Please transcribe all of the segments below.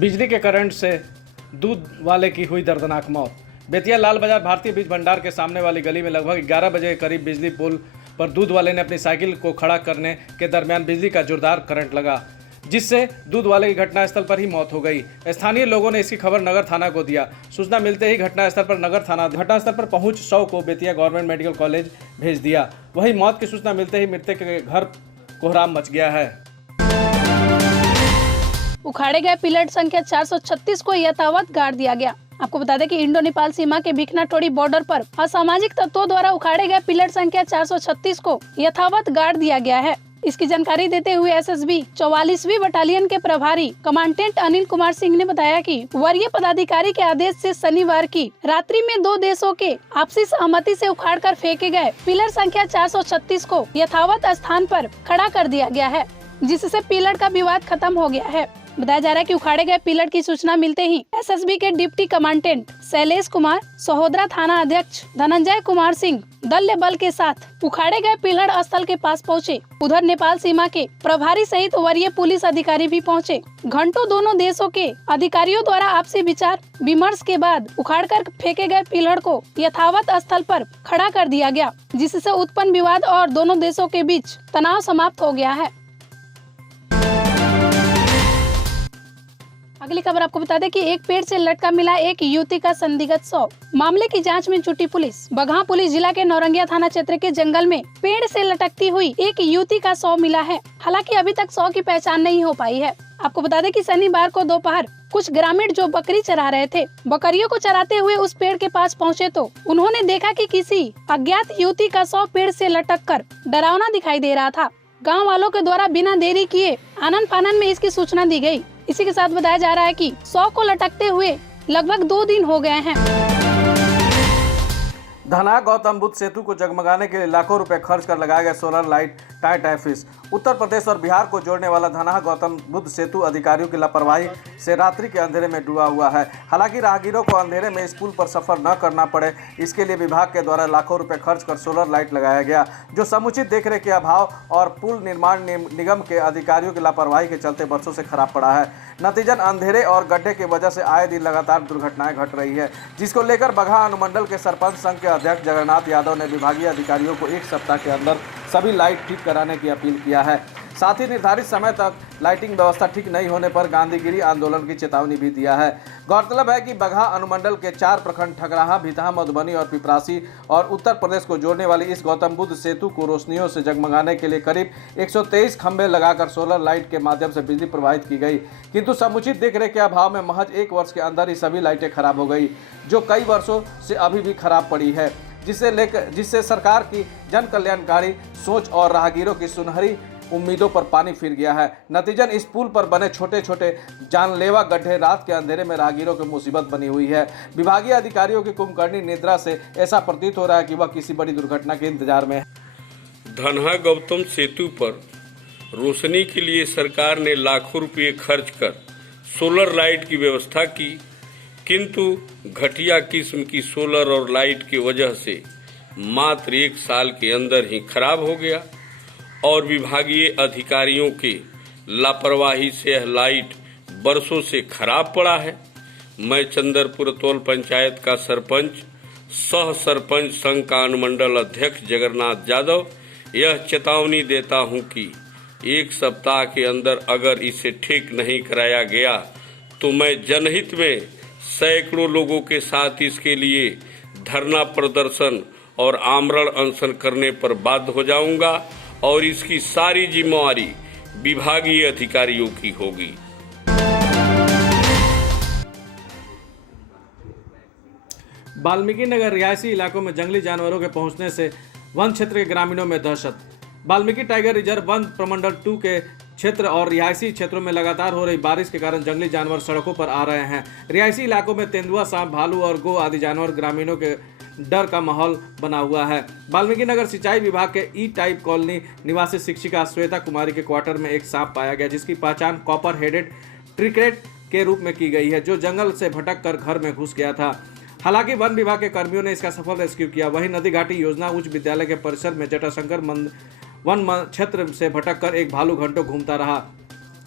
बिजली के करंट से दूध वाले की हुई दर्दनाक मौत। बेतिया लाल बाजार भारतीय बीज भंडार के सामने वाली गली में लगभग 11 बजे के करीब बिजली पोल पर दूध वाले ने अपनी साइकिल को खड़ा करने के दरमियान बिजली का जोरदार करंट लगा, जिससे दूध वाले की घटनास्थल पर ही मौत हो गई। स्थानीय लोगों ने इसकी खबर नगर थाना को दिया। सूचना मिलते ही घटनास्थल पर नगर थाना घटनास्थल पर पहुंच 100 को बेतिया गवर्नमेंट मेडिकल कॉलेज भेज दिया। वहीं मौत की सूचना मिलते ही मृतक के घर कोहराम मच गया है। उखाड़े गए पिलर संख्या 436 को यथावत गाड़ दिया गया। आपको बता दें कि इंडो नेपाल सीमा के भिखनाटोड़ी बॉर्डर पर असामाजिक तत्वों द्वारा उखाड़े गए पिलर संख्या 436 को यथावत गाड़ दिया गया है। इसकी जानकारी देते हुए एसएसबी 44वीं बटालियन के प्रभारी कमांडेंट अनिल कुमार सिंह ने बताया कि वरीय पदाधिकारी के आदेश से शनिवार की रात्रि में दो देशों के आपसी सहमति से उखाड़कर फेंके गए पिलर संख्या 436 को यथावत स्थान पर खड़ा कर दिया गया है, जिससे पिलर का विवाद खत्म हो गया है। बताया जा रहा है कि उखाड़े गए पिलर की सूचना मिलते ही एसएसबी के डिप्टी कमांडेंट शैलेश कुमार, सहोदरा थाना अध्यक्ष धनंजय कुमार सिंह दल बल के साथ उखाड़े गए पिलर स्थल के पास पहुंचे। उधर नेपाल सीमा के प्रभारी सहित वरीय पुलिस अधिकारी भी पहुंचे। घंटों दोनों देशों के अधिकारियों द्वारा आपसी विचार विमर्श के बाद उखाड़कर फेंके गए पिलर को यथावत स्थल पर खड़ा कर दिया गया, जिससे उत्पन्न विवाद और दोनों देशों के बीच तनाव समाप्त हो गया है। अगली खबर आपको बता दें कि एक पेड़ से लटका मिला एक युवती का संदिग्ध शव। मामले की जांच में जुटी पुलिस। बगहा पुलिस जिला के नौरंगिया थाना क्षेत्र के जंगल में पेड़ से लटकती हुई एक युवती का शव मिला है। हालांकि अभी तक शव की पहचान नहीं हो पाई है। आपको बता दें कि शनिवार को दोपहर कुछ ग्रामीण जो बकरी चरा रहे थे, बकरियों को चराते हुए उस पेड़ के पास पहुँचे तो उन्होंने देखा कि किसी अज्ञात युवती का शव पेड़ से लटक कर डरावना दिखाई दे रहा था। गाँव वालों के द्वारा बिना देरी किए आनन फानन में इसकी सूचना दी गयी। इसी के साथ बताया जा रहा है कि शव को लटकते हुए लगभग 2 दिन हो गए हैं। धनहा गौतम बुद्ध सेतु को जगमगाने के लिए लाखों रुपए खर्च कर लगाया गया सोलर लाइट टाइफिस। उत्तर प्रदेश और बिहार को जोड़ने वाला धनहा गौतम बुद्ध सेतु अधिकारियों की लापरवाही से रात्रि के अंधेरे में डूबा हुआ है। हालांकि राहगीरों को अंधेरे में इस पुल पर सफर न करना पड़े, इसके लिए विभाग के द्वारा लाखों रुपए खर्च कर सोलर लाइट लगाया गया, जो समुचित देखरेख के अभाव और पुल निर्माण निगम के अधिकारियों की लापरवाही के चलते वर्षों से खराब पड़ा है। नतीजन अंधेरे और गड्ढे की वजह से आए दिन लगातार दुर्घटनाएं घट रही है, जिसको लेकर बगहा अनुमंडल के सरपंच संघ के अध्यक्ष जगन्नाथ यादव ने विभागीय अधिकारियों को 1 सप्ताह के अंदर सभी लाइट ठीक कराने की अपील किया है। साथ ही निर्धारित समय तक लाइटिंग व्यवस्था ठीक नहीं होने पर गांधीगिरी आंदोलन की चेतावनी भी दिया है। गौरतलब है कि बगहा अनुमंडल के 4 प्रखंड ठकराहा, भितहा, मधुबनी और पिपरासी और उत्तर प्रदेश को जोड़ने वाली इस गौतम बुद्ध सेतु को रोशनियों से जगमगाने के लिए करीब 123 खंभे लगाकर सोलर लाइट के माध्यम से बिजली प्रवाहित की गई, किंतु समुचित देखरेख के अभाव में महज 1 वर्ष के अंदर ही सभी लाइटें खराब हो गई, जो कई वर्षों से अभी भी खराब पड़ी है, जिससे सरकार की जन कल्याणकारी सोच और राहगीरों की सुनहरी उम्मीदों पर पानी फिर गया है। नतीजन इस पुल पर बने छोटे छोटे जानलेवा गड्ढे रात के अंधेरे में राहगीरों की मुसीबत बनी हुई है। विभागीय अधिकारियों की कुंभकर्णी निद्रा से ऐसा प्रतीत हो रहा है कि वह किसी बड़ी दुर्घटना के इंतजार में है। धनहा गौतम सेतु पर रोशनी के लिए सरकार ने लाखों रुपये खर्च कर सोलर लाइट की व्यवस्था की, किंतु घटिया किस्म की सोलर और लाइट की वजह से मात्र 1 साल के अंदर ही खराब हो गया और विभागीय अधिकारियों के लापरवाही से यह लाइट बरसों से खराब पड़ा है। मैं चंदरपुर तोल पंचायत का सरपंच सह सरपंच संघ का अनुमंडल अध्यक्ष जगन्नाथ यादव यह चेतावनी देता हूं कि 1 सप्ताह के अंदर अगर इसे ठीक नहीं कराया गया तो मैं जनहित में सैकड़ों लोगों के साथ इसके लिए धरना प्रदर्शन और आमरण अनशन करने पर बाध्य हो जाऊंगा और इसकी सारी जिम्मेवारी विभागीय अधिकारियों की होगी। वाल्मीकि नगर रिहायशी इलाकों में जंगली जानवरों के पहुंचने से वन क्षेत्र के ग्रामीणों में दहशत। वाल्मीकि टाइगर रिजर्व वन प्रमंडल 2 के क्षेत्र और रिहायशी क्षेत्रों में लगातार हो रही बारिश के कारण जंगली जानवर सड़कों पर आ रहे हैं। रिहायशी इलाकों में तेंदुआ, सांप, भालू और गो आदि जानवर ग्रामीणों के डर का माहौल बना हुआ है। वाल्मीकि नगर सिंचाई विभाग के ई टाइप कॉलोनी निवासी शिक्षिका श्वेता कुमारी के क्वार्टर में एक सांप पाया गया, जिसकी पहचान कॉपर हेडेड ट्रिकेट के रूप में की गई है, जो जंगल से भटक कर घर में घुस गया था। हालांकि वन विभाग के कर्मियों ने इसका सफल रेस्क्यू किया। वहीं नदी घाटी योजना उच्च विद्यालय के परिसर में जटाशंकर वन क्षेत्र से भटक कर एक भालू घंटों घूमता रहा।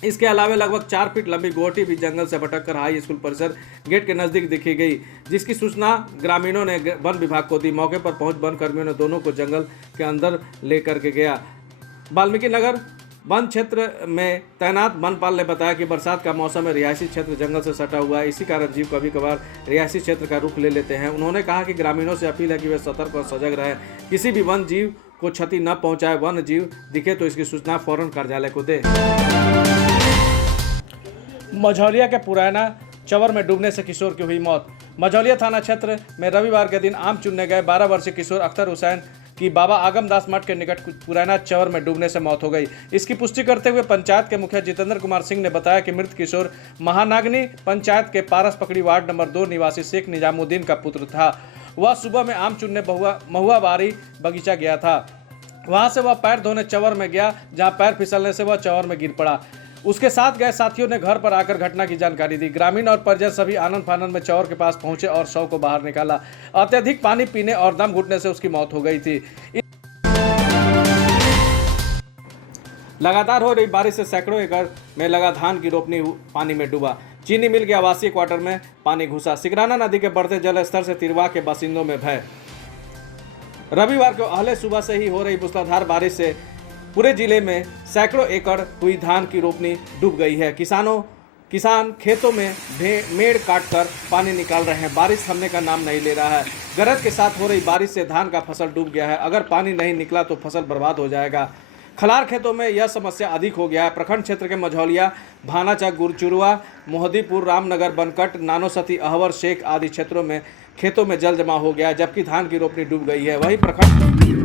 इसके अलावा लगभग 4 फीट लंबी गोटी भी जंगल से भटक कर हाई स्कूल परिसर गेट के नजदीक दिखी गई, जिसकी सूचना ग्रामीणों ने वन विभाग को दी। मौके पर पहुंच वन कर्मियों ने दोनों को जंगल के अंदर लेकर के गया। वाल्मीकि नगर वन क्षेत्र में तैनात वनपाल ने बताया कि बरसात का मौसम में रिहायशी क्षेत्र जंगल से सटा हुआ है, इसी कारण जीव कभी कभार रिहायशी क्षेत्र का रुख ले लेते हैं। उन्होंने कहा कि ग्रामीणों से अपील है कि वे सतर्क और सजग रहें, किसी भी वन जीव को क्षति न पहुंचाए। वन जीव दिखे तो इसकी सूचना फौरन कार्यालय को दे। मझौलिया के पुराना चंवर में डूबने से किशोर की हुई मौत। मझौलिया थाना क्षेत्र में रविवार के दिन आम चुनने गए 12 वर्षीय किशोर अख्तर हुसैन की बाबा आगमदास मठ के निकट पुराना चंवर में डूबने से मौत हो गई। इसकी पुष्टि करते हुए पंचायत के मुखिया जितेंद्र कुमार सिंह ने बताया कि मृत किशोर महानागनी पंचायत के पारस पकड़ी वार्ड नंबर 2 निवासी शेख निजामुद्दीन का पुत्र था। वह सुबह में आम चुनने महुआबारी बगीचा गया था। वहां से वह पैर धोने चंवर में गया, जहां पैर फिसलने से वह चंवर में गिर पड़ा। उसके साथ गए साथियों ने घर पर आकर घटना की जानकारी दी। ग्रामीण और परिजन सभी आनंद फानंद में चंवर के पास पहुंचे और शव को बाहर निकाला। अत्यधिक पानी पीने और दम घुटने से उसकी मौत हो गई थी। लगातार हो रही बारिश से सैकड़ों एकड़ में लगा धान की रोपनी पानी में डूबा। चीनी मिल के आवासीय क्वार्टर में पानी घुसा। सिकराना नदी के बढ़ते जल स्तर से तिरवा के बासिंदों में भय। रविवार को अहले सुबह से ही हो रही मूसलाधार बारिश से पूरे जिले में सैकड़ों एकड़ हुई धान की रोपनी डूब गई है। किसान खेतों में मेड़ काटकर पानी निकाल रहे हैं। बारिश थमने का नाम नहीं ले रहा है। गरज के साथ हो रही बारिश से धान का फसल डूब गया है। अगर पानी नहीं निकला तो फसल बर्बाद हो जाएगा। खलार खेतों में यह समस्या अधिक हो गया है। प्रखंड क्षेत्र के मझौलिया, भानाचक, गुरचुरुआ, मोहदीपुर, रामनगर, बनकट, नानोसती, अहवर, शेख आदि क्षेत्रों में खेतों में जल जमा हो गया है, जबकि धान की रोपनी डूब गई है। वहीं प्रखंड